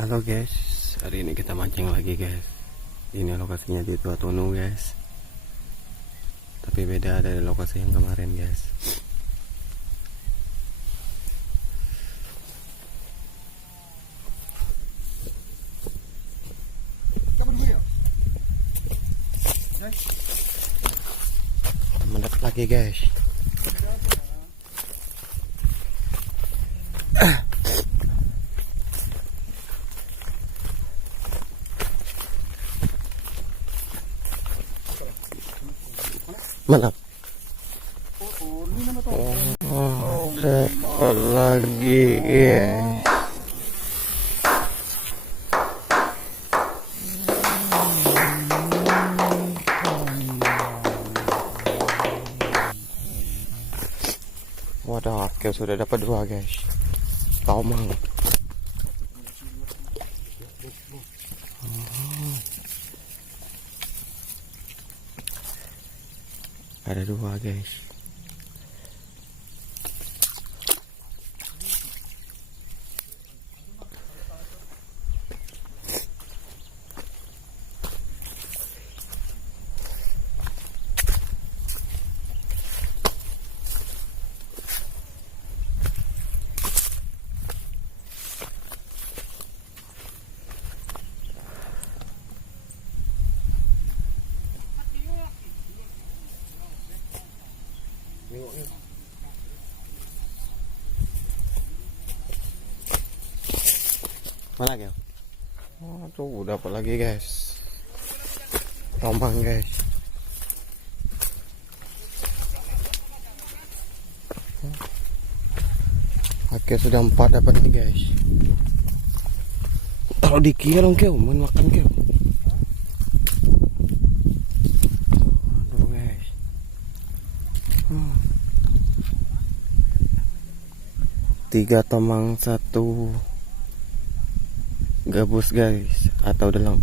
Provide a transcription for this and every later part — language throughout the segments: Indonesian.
Halo guys, hari ini kita mancing lagi guys. Ini lokasinya di Tuatunu guys, tapi beda dari lokasi yang kemarin guys. Mendapat lagi guys. Mantap. Dapat lagi guys. Wadah, kita sudah dapat 2 guys. Tomang. Ada 2 guys. Mana lagi? Aduh, dapat lagi guys. Tomang guys. Oke, sudah 4 dapat nih guys. Kalau dikira dong kau, mau makan kau. Aduh guys. 3 tomang 1 gabus guys, atau dalam.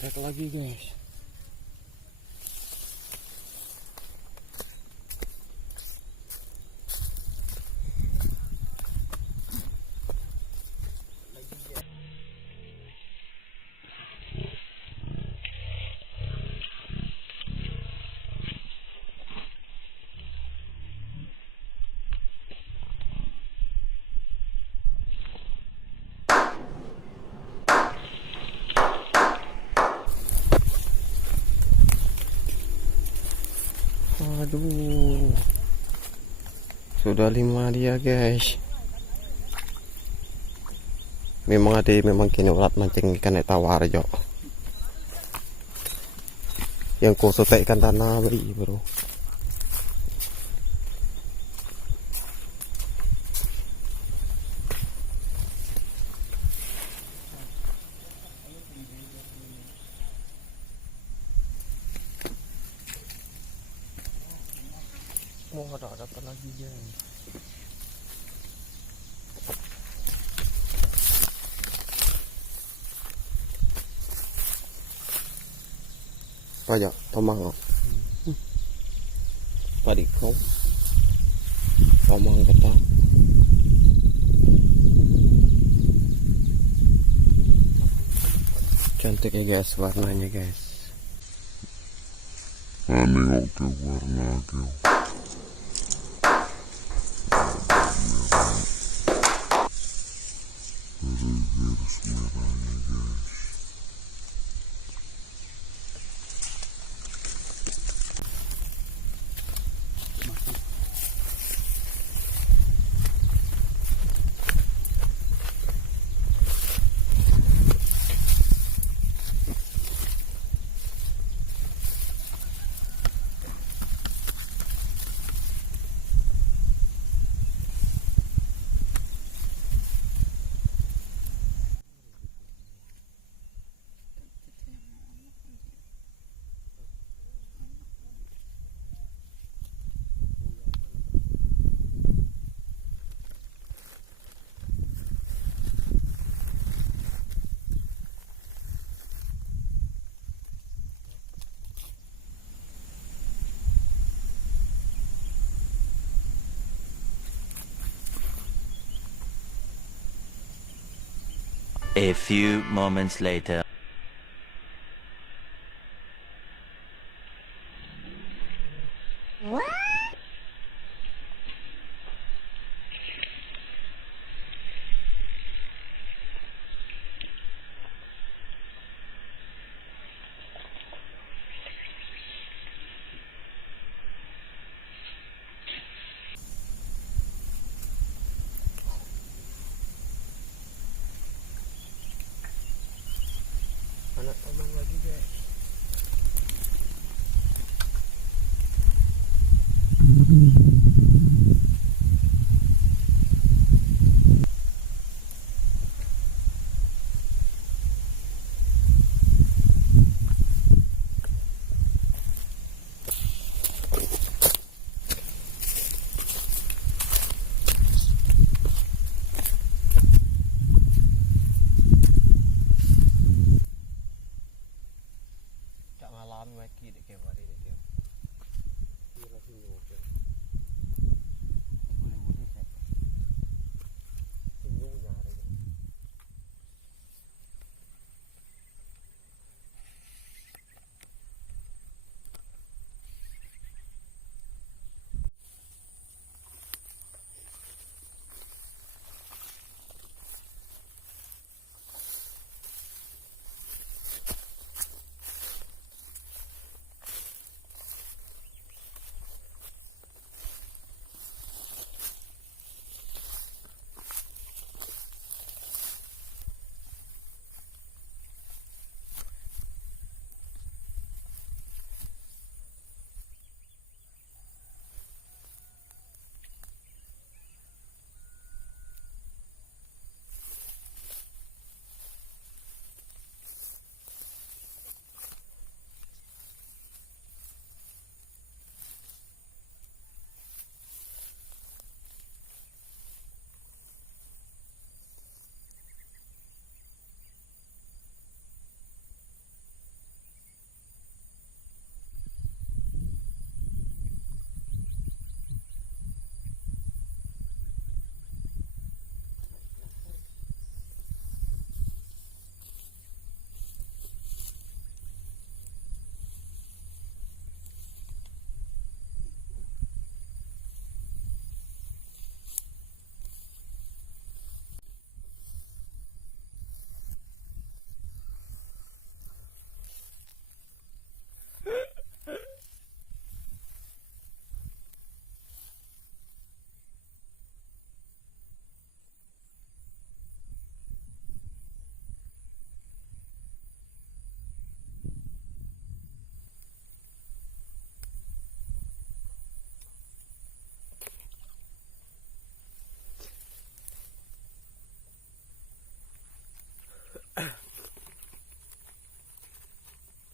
Trek lagi guys. Aduh, sudah 5 dia guys. Memang kini ulat mancing ikan tawar jo. Yang khusus ikan tanah beri bro. Mau dapat lagi guys. Banyak tomang. Tadi kau tomang kata. Cantik ya guys warnanya guys. Nengok ke warna ke. Garis merahnya guys. A few moments later. Anak teman lagi guys. Cak ngalami lagi dek kew hari dek kew. Ini langsung nyuwuk kew. Boleh boleh dek. Senyumnya hari ini.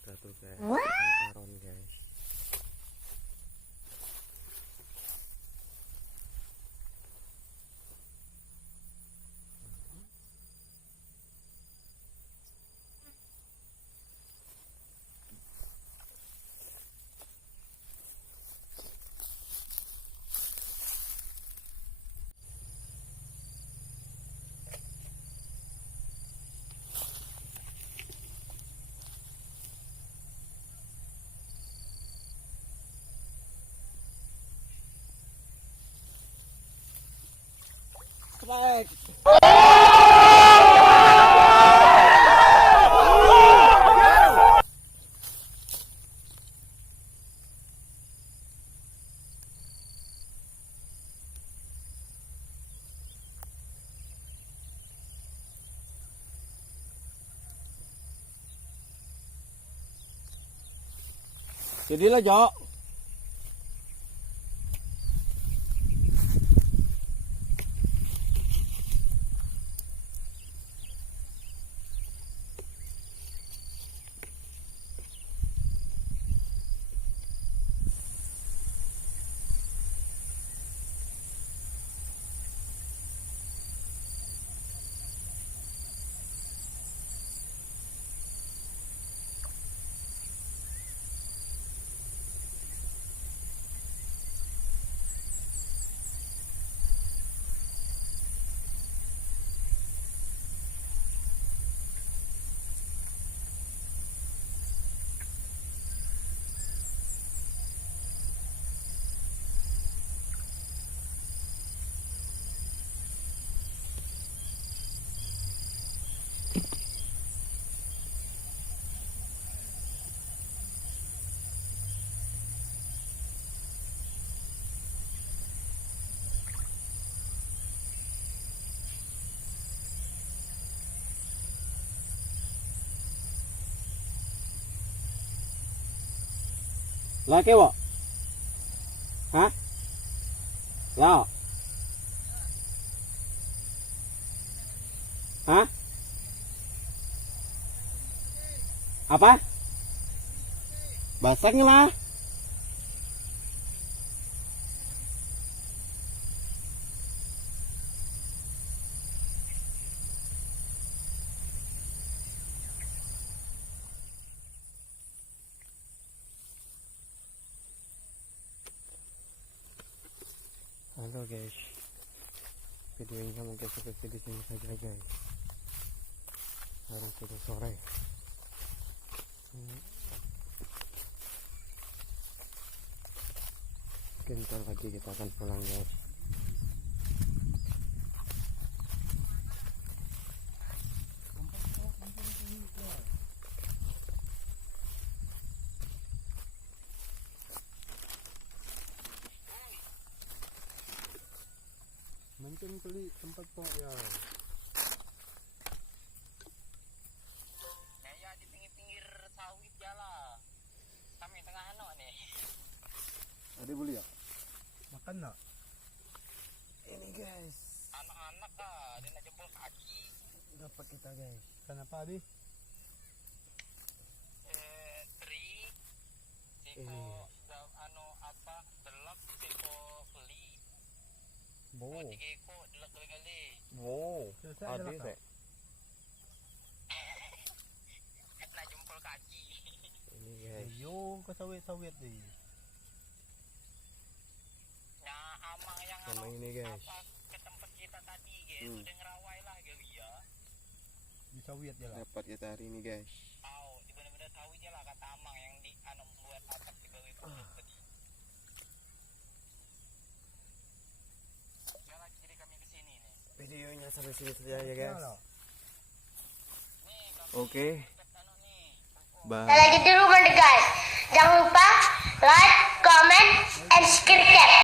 Satu guys. Aron guys. Baik. Jadilah, Jok. Laki wo? Hah? Lo? Hah? Apa? Basang lah. Halo guys, videonya mungkin seperti di sini saja guys. Hari sudah sore. Bentar lagi kita akan pulang guys. Mungkin beli tempat po ya. Ya di pinggir-pinggir sawit jala. Kami tengah ano nih. Ada beli ya? Makan nak? Ini guys, Anak-anak dia nak jempol kaki. dapat kita guys. Kenapa Adi? Tri. Siko ano apa? Delap siko beli. Wow, Tiga ko delap kali. wow, Selesai ada lah, Kak. sih. Nak jempol kaki. Ini guys, Ayo ke sawit-sawit deh. Ya amang yang sama ini guys. apa ke tempat kita tadi guys. Udah ngerawai lah kali ya. Di sawit ya lah. Dapat kita hari ini guys. Tahu di bener-bener sawit lah kata amang yang di ano buat atap di bawah itu tadi. Jalan kiri kami ke sini nih. Videonya sampai sini saja ya guys. lah. Nih kami Oke, dekat ano nih. bye. Lagi di rumah nih guys. Jangan lupa like, comment, and subscribe.